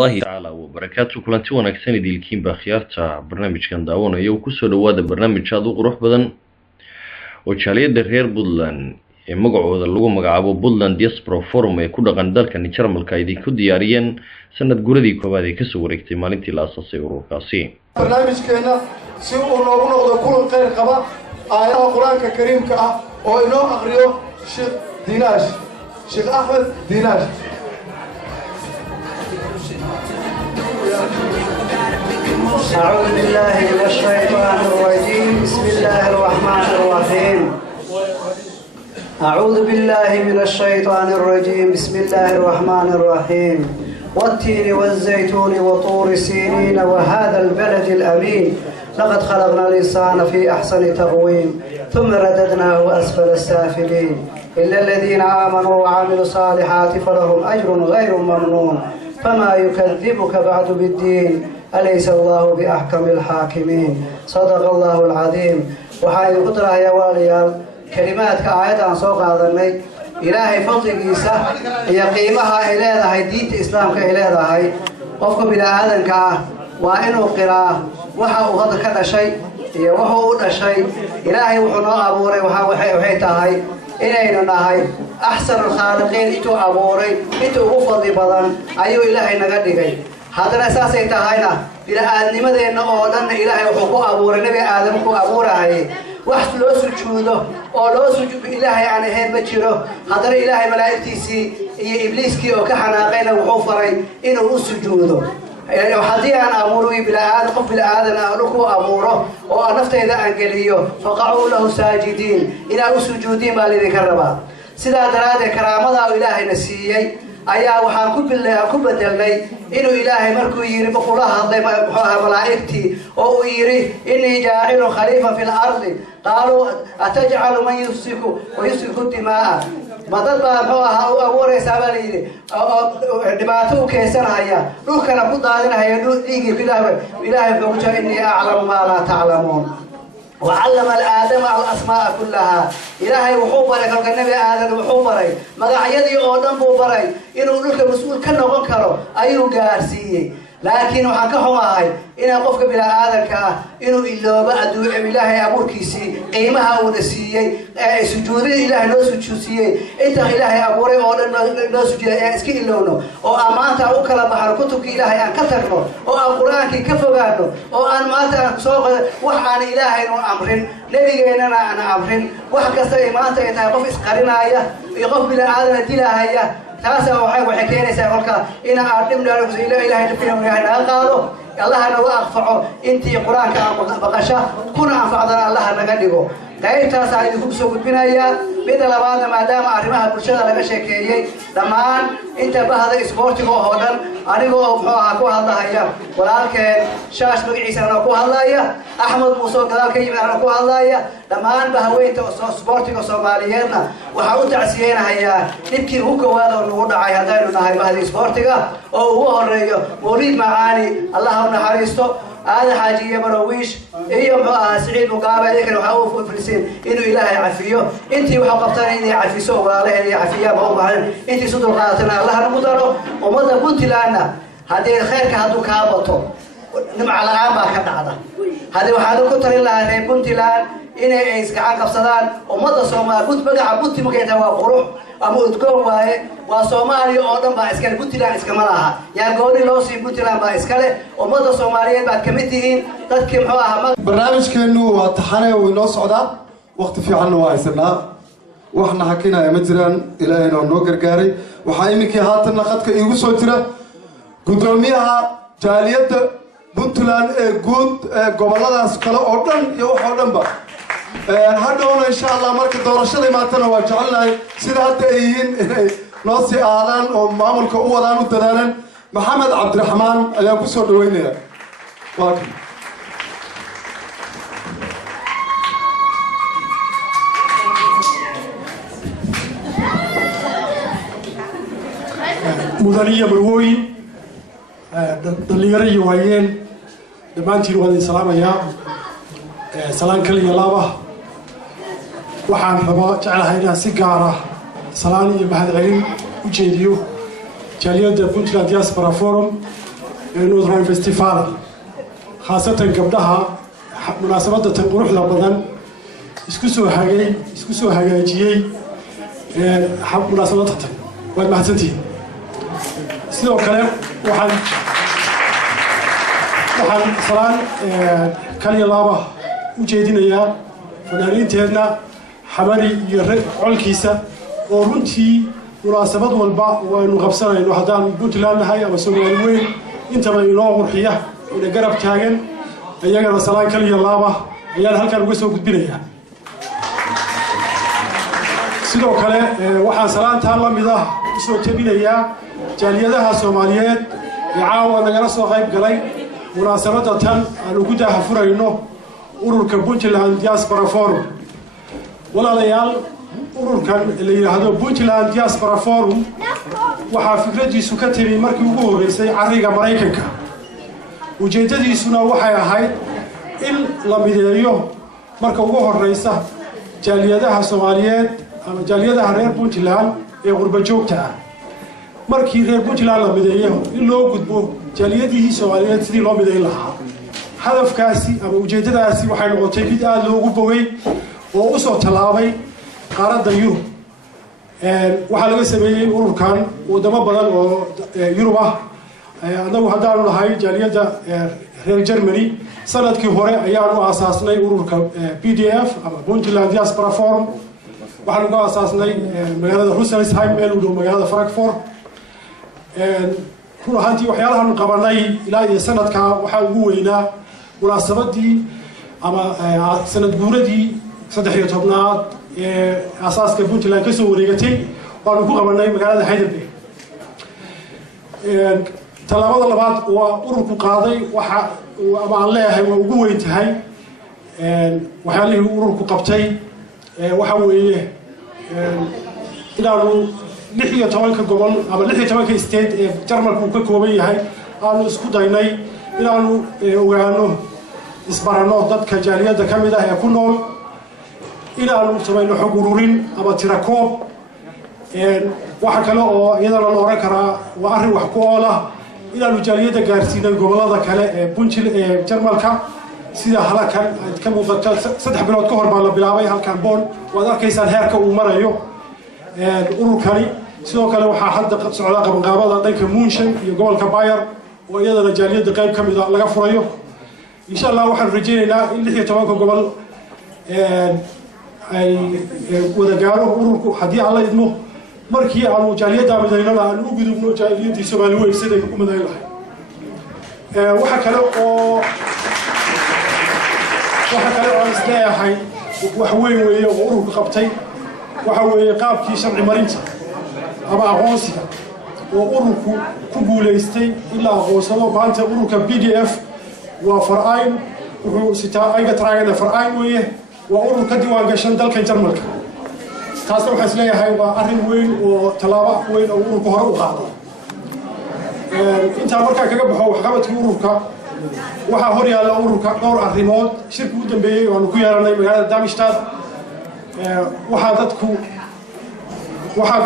الله تعالى وبركاته كلانتي wanaagsan idilkiin baa khiyaarta barnaamijkan daawanayo ku soo dhawaada barnaamij aad u qurux badan oo jaaliyada reer Puntland ee magacooda lagu magacaabo Puntland Diaspora Forum ee ku dhaqan dalka Jarmalka ay ku diyaariyeen sanad guuradii koobaad ee ka soo wareegtay maalintii la aasaasay ururkaasi. barnaamijkeena si uu noogu noqdo kulan qeyr qaba aayadaha Quraanka Kariimka ah oo inoo aqriyo Sheikh Ahmed Dinash. أعوذ بالله من الشيطان الرجيم بسم الله الرحمن الرحيم أعوذ بالله من الشيطان الرجيم بسم الله الرحمن الرحيم والتين والزيتون وطور سينين وهذا البلد الأمين لقد خلقنا الإنسان في أحسن تقويم ثم رددناه أسفل السافلين إلا الذين آمنوا وعملوا الصالحات فلهم أجر غير ممنون فما يكذبك بعد بالدين أليس الله بأحكم الحاكمين صدق الله العظيم وحاي قدرة يا واليال كلمات كآيات عن سوق هذا المي إلهي فضل إيسا هي قيمها إلهي هاي دين إسلام كإلهي هاي وفق بلا آذن كاه وإنه قراء وحاو هذا كذا شيء وحاو هذا شيء إلهي وحنا أبوري وحاو حيتا هاي إلهينا هاي أحسن الخالقين إتو أبوري إتو أفضل بضان أيو إلهي نقدقي هذا الأساس يتهاينا إلى آدم مدينة أولنا إلهي وحقوق أبوري نبي آدم كو أبوري هاي واحد لو سجوده أو لو سجود إلهي عن هين بتشيره هذا إلهي ملائكتي سي إبليس كي وكحنا قينا وحوفري إنه سجوده يعني وحدي أنا أموري بلا آدم قبل آدم ألوكو أموره وأنفت إذا أنجليه فقعوا له ساجدين إلى سجودين ما الذي كربا سيدا دراد كرامة إلهي نسيي ayaa waxaan ku bedelnay inuu ilaahay markuu yiri boqolaha hadlay malaa'iktii oo uu yiri inni jaa'ilu khalifa fil ardi qaalu ataj'alu man yusfiku dimaa madad baa oo abuuraysa baaliyay dhibaato u keensanaya dhulkana ku daadinaya dhiigii ilaahay wuxuu ku jiray inni a'lamu ma la ta'lamuun وعلم الآدم الأسماء كلها إلهي وحوبري كان النبي آدم وحوبري مقعيدي أودن بوبري إنه نلك مسؤول كنا غنكره أيو قارسيي لكن وحكهم هاي إن قفك بلا آدم كاه إنه إلا بعد إلهي أمور كيسي قيمها ونسيي سجودي إلهي نو سجودي إنت إلهي أموري أودن نو سجودي إسكي إلونه أو أمانة أو كلا بحر كتبك إلهي أن كترنه أو القرآن كي كفقانه أو أن ماتا سوق وحان إلهي نو أمرين نبينا أنا أمرين وحكسر إمانة يتقف إسقرنا يقف بلا آدم دلها تاسع وحكينا سأقولك إن أردنا إلهي تفهم إلهي قالوا الله أنا وأقفعه أنتي قرآن بقشة كنا أنفعنا الله نقدره غير تاسع يكون سوق بنايا بدل بعد ما دام أرمها برشة لك شيء دمان أنت بهذا إسبورتي وهذا أنا أكو هذا هيا ولكن شاش بقيسنا أكو هذا هيا أحمد موسى كذلك أنا أكو هذا هيا دمان بهويت إسبورتي وصومالينا وحاول تعسينا هيا نبكي هو كوالو نقول عاي هذا هاي بهذا إسبورتي أو هو الرجال وليد معاني اللهم نحرسته هذا حاجية مرويش يوم سعيد مقابل لكن وحاول فلسطين إنه إلهي عفيه أنتي وحقبتني إني عفيسه وعليه إني عفيه ما هو معنا أنتي صدق قاتنا الله نقدره وماذا قلت لنا هذه الخير كهدو كابطه نمع على عامة كذا هذه وحده كنت لله قلت لنا إني إسقاط قبصدان وماذا صوما كنت بقى عبدت مكينه وقروح أما تقول واي وصومالي أردن باسكال بوتيلان إسكملها يا قولي لو سي بوتيلان باسكاله وماذا صوماليين بعد كمتين تذكر حواها برنامج كأنه واتحنا ونص عدا وقت في عنه وايسنا وإحنا حكينا يا مجران إلى هنا ونوكر كاري وحايمك هاتنا خدك يوسف ترى قدوميها جالية بوتيلان جود قبلنا سكلا أردن يوح أردن با هذا إن شاء الله مركز دورة شلي ما تنا وجعلنا سيدات أيين ناصي أعلان ومعمل كأولان وتدانن محمد عبد الرحمن أيام بسور دوينيا واقع مدنية مروي دليري وعيين دمانتي وهذه السلام يا سلام كل يلابه waxaan rabaa jecelahay inaan si gaar ah salaan iyo mahadcelin u jeediyo jaaliyadda Puntland Diaspora Forum Northern Festival khaasatan gabdhaha munaasabada tan quruxda badan isku soo hagaajiyay munaasabada tan waad mahadsantihiin sidoo kale waxaan salaan kaliya laaba u jeedinayaa fanaaniinteedna xabari iyo colkiisa oo runtii munaasabad walba waanu qabsanayno haddaan Puntland nahay ama Soomaali weyn intaba inoo qurxiya ina garab taagan ayagana salaan kaliya laaba ayaan halkan uga soo gudbinayaa sidoo kale waxaan salaantaan la mid ah u soo tabinayaa jaaliyadaha Soomaaliyeed ee caawa nagala soo qayb galay munaasabada tan aan ugu daahfurayno ururka Puntland Diaspora Forum walaalayaal ururkan la yiraahdo Puntland Diaspora Forum waxa fikradiisu ka timi markii ugu horeysay cariga Mareykanka ujeedadiisuna waxay ahayd in la mideeyo marka ugu horeysa jaaliyadaha Soomaaliyeed ama jaaliyadaha reer Puntland ee qurba joogta ah markii reer Puntland la mideeyo in loo gudbo jaaliyadihii Soomaaliyeed sidii loo mideyn lahaa hadafkaasi ama ujeedadaasi waxay noqotay mid aad loogu bogay oo u soo talaabay qaaradda Yurub waxaa laga sameeyay ururkan wadamo badan oo Yurub ah anagu haddaanu nahay jaaliyadda reer Germany sanadkii hore ayaanu aasaasnay ururka PDF ama Puntland Diaspora Forum waxaanu ka aasaasnay magaalada Rüsselsheim meel u dhow magaalada Frankfurt run ahaantii waxyaalahaanu qabanay ilaa iyo sanadka waxaa ugu weynaa munaasabadii ama sanad guuradii 13aad ee asaaska Puntland ka soo wareegatay waanu ku qabanay magaalada Heidelberg talaabada labaad waa ururku qaaday waxa ama aan leeyahay waa ugu weyn tahay waxyaalihii ururku qabtay waxa weeye inaanu 16 gobol ama 16 state ee Jarmalku ka kooban yahay aanu isku daynay inaanu ogaano isbarano dadka jaaliyadda ka mid ah ee ku nool inaanu samayno xog ururin ama tirakoob waxa kale oo iyadana la oran karaa waa arrin wax ku ool ah inaanu jaaliyadda gaarsiinay gobolada kale ee Puntland ee Jarmalka sida halkan ka muuqato 3 bilood ka hor baa la bilaabay halkan Bonn waad arkaysaan heerka uu marayo ururkani sidoo kale waxaa hadda socda qabanqaabada dhanka München iyo gobolka Bayern oo iyadana jaaliyadda qayb ka mid ah laga furayo insha Allah waxaan rajaynaynaa in 16 gobol ay wada gaaro ururku haddii alla idmo markii aanu jaaliyadda midaynana aan u gudubno jaaliyadii Soomaali weyn siday ku midayn lahayd waxa kale oo isleeyahay wax weyn weeye oo ururku qabtay waxa weeye qaabkii sharci marinta ama aqoonsiga oo ururku ku guuleystay ilaa aqoonsado maanta ururka PDF waa far'ayn wuxuu sitaa ayga taraagada far'ayn weeye waa urur ka diiwaan gashan dalka Jarmalka taasna waxaan isleeyahay waa arrin weyn oo talaabo weyn oo ururku hore u qaaday inta markaa kaga baxo waxqabadkii ururka waxaa hor yaalla ururka dhowr arrimood shirki u dambeeyay oo aanu ku yeelanay magaalada Darmstadt waxaa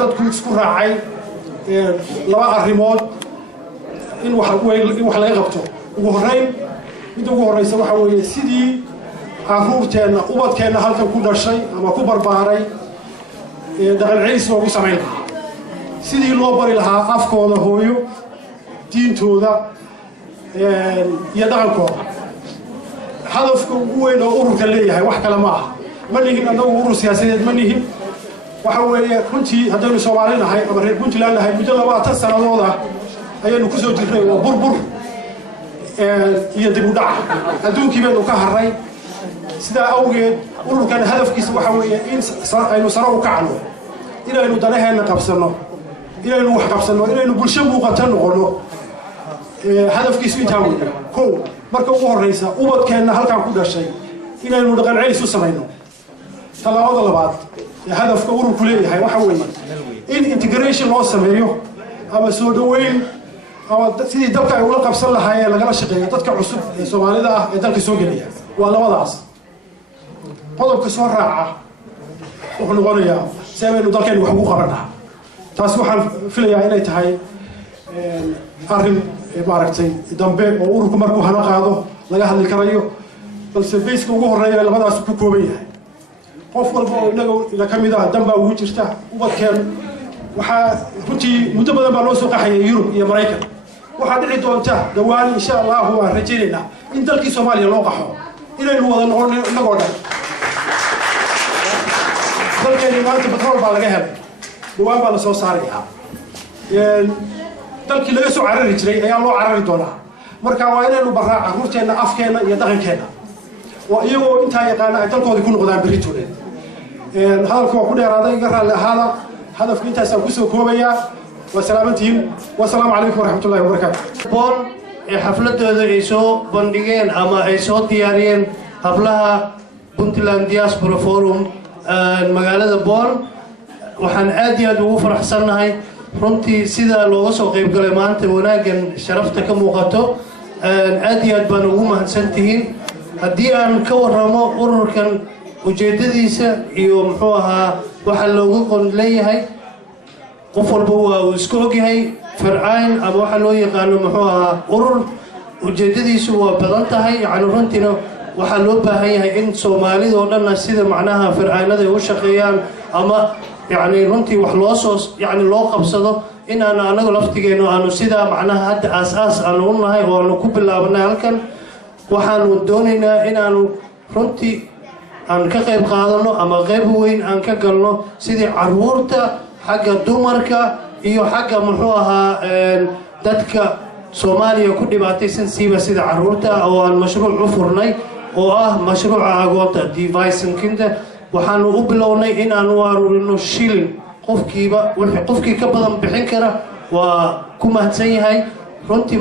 dadku isku raacay laba arrimood in wax laga qabto ugu horeyn mid ugu horeysa waxa weeye sidii caruurteena ubadkeena halkan ku dhashay ama ku barbaaray dhaqan celis loogu samayn sidii loo bari lahaa afkooda hooyo diintooda iyo dhaqankooda hadafka ugu weyn oo ururka leeyahay wax kale ma aha ma nihin annagu urur siyaasadeed ma nihin waxa weeye runtii haddaynu Soomaali nahay ama reer Puntland nahay muddo 20 sanadood ah ayaanu ku soo jirnay oo burbur iyo dib u dhac adduunkii baynu ka harray sidaa awgeed ururkan hadafkiisa waxa weeye in aynu sare u kacno inaynu danaheena qabsano inaynu wax qabsano inaynu bulsho muuqata noqono hadafkiisu intaa weeye kow marka ugu horeysa ubadkeena halkan ku dhashay inaynu dhaqan celis u samayno talaabada labaad hadafka ururku leeyahay waxa weeye in integration loo sameeyo ama soo dhaweyn ama sidii dalka ay ula qabsan lahaayeen lagala shaqeeyo dadka cusub ee Soomaalida ah ee dalka soo gelaya waa labadaas qodobka soo raaca wuxuu noqonayaa sababta dalkeenu wax ugu qabanaa taas waxaan filayaa inay tahay arrin maaragtay dambe oo ururku markuu hana qaado laga hadli karayo balse bayska ugu horeeya labadaas ku kooban yahay qof walba oo inaga ka mid ah dambaa ugu jirta ubadkeen waxaa runtii muddo badan baa loo soo qaxayay Yurub iyo Mareykan waxaa dhici doonta dhawaan insha Allah waan rajaynaynaa in dalkii Soomaaliya loo qaxo inaynu wada noqono inagoo dhan dalkeeni maanta batrool baa laga helay dhawaan baa la soo saarayaa dalkii laga soo carari jiray ayaa loo carari doonaa marka waa inaynu baraa carruurteenna afkeena iyo dhaqankeena waa iyagoo intaa yaqaana ay dalkoodii ku noqdaan berritooda hadalka waa ku dheeraaday iga raalli ahaada hadafka intaasaan kusoo koobayaa waa salaamantihiin wasalaamu calaykum waraxmatullahi wabarakaatu boon ee xafladooda ay soo bandhigeen ama ay soo diyaariyeen hablaha Puntland Diaspora Forum magaalada Boon waxaan aad iyo aad ugu faraxsanahay runtii sida looga soo qayb galay maanta wanaagan sharafta ka muuqato aad iyo aad baan ugu mahadsantihiin haddii aan ka warramo ururkan ujeedadiisa iyo muxuu ahaa waxa loogu qon leeyahay qof walba waa uu isku ogyahay farcayn ama waxa loo yaqaano muxuu ahaa urur ujeedadiisu waa badan tahay yacni runtiina waxaa loo baahan yahay in Soomaalida oo dhan sida macnaha farcaynada ay u shaqeeyaan ama يعني runtii wax loo soo yani loo qabsado in aan anagu laftigeeno aanu sida macnaha hadda aas aanu u nahay oo aanu ku bilaabanay halkan waxaanu doonaynaa in aanu runtii aan ka qayb qaadano ama qayb weyn aan ka galno sidii carruurta xagga dumarka iyo xagga muxuu ahaa dadka Soomaaliya ku dhibaataysan sida carruurta oo aan mashruuc u furnay oo ah mashruuca agoonta device kinda waxaanu u bilownay in aanu aruurino shilin qofkii ka badan bixin kara waa ku mahadsan yahay runtii